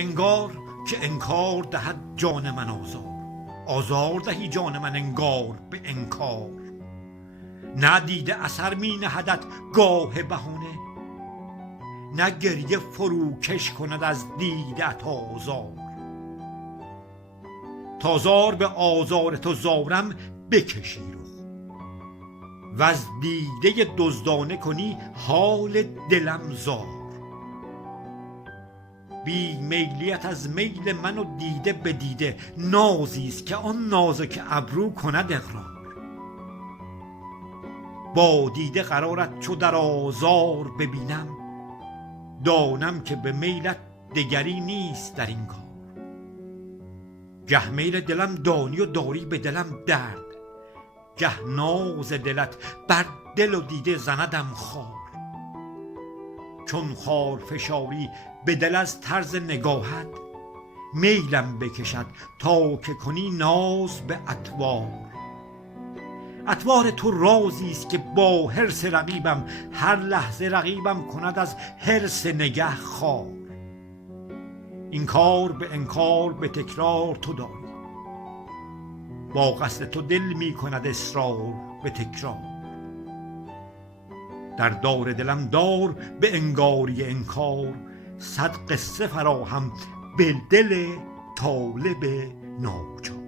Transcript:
انگار که انکار دهد جان من آزار، آزار دهی جان من انگار به انکار. نه دیده اثر می نهدت گاه بهانه، نه گریه فروکش کند از دیدت آزار. تازار به آزار تو زارم بکشی رخ، و از دیده دزدانه کنی حال دلم زار. بی میلیت از میل من و دیده به دیده، نازیست که آن نازک ابرو کند اقرار. با دیده قرارت چو در آزار ببینم، دانم که به میلت دگری نیست در این کار. گه میل دلم دانی و داری به دلم درد، گه ناز دلت بر دل و دیده زندم خار. چون خار فشاری به دل از طرز نگاهت، میلم بکشد تا که کنی ناز به اطوار. اطوار تو رازیست که با حرص رقیبم، هر لحظه رقیبم کند از حرص نگه خار. این کار به انکار به تکرار تو داری، با قصد تو دل می کند اصرار به تکرار. در دار دلم دار به انگاری انکار، صد قصه فراهم به دل طالب ناچار.